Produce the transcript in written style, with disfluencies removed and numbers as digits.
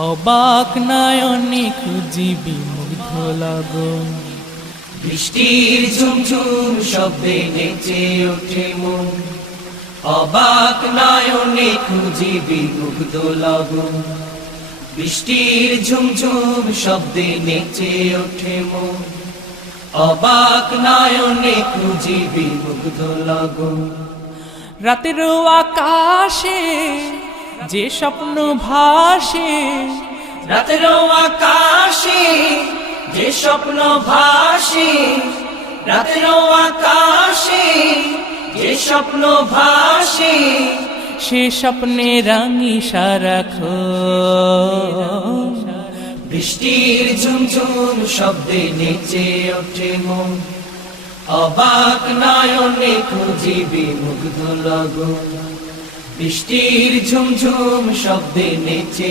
অবাক নয়নে খুঁজিবি মুগ্ধ লগন। বৃষ্টির ঝুমঝুম শব্দে নেচে ওঠে মন, অবাক নয়নে খুঁজিবি মুগ্ধ লগন। বৃষ্টির ঝুমঝুম শব্দে নেচে ওঠে মন, অবাক নয়নে খুঁজিবি মুগ্ধ লগন। রাতের আকাশে যে স্বপ্ন ভাসে, রাতের আকাশে যে স্বপ্ন ভাসে, রাতের আকাশে যে স্বপ্ন ভাসে, সে স্বপ্নে রাঙি সারাক্ষণ। বৃষ্টির ঝুমঝুম শব্দে নেচে ওঠে মন, অবাক নয়নে খুঁজিবি মুগ্ধ লগন। বৃষ্টির ঝুমঝুম শব্দে নেচে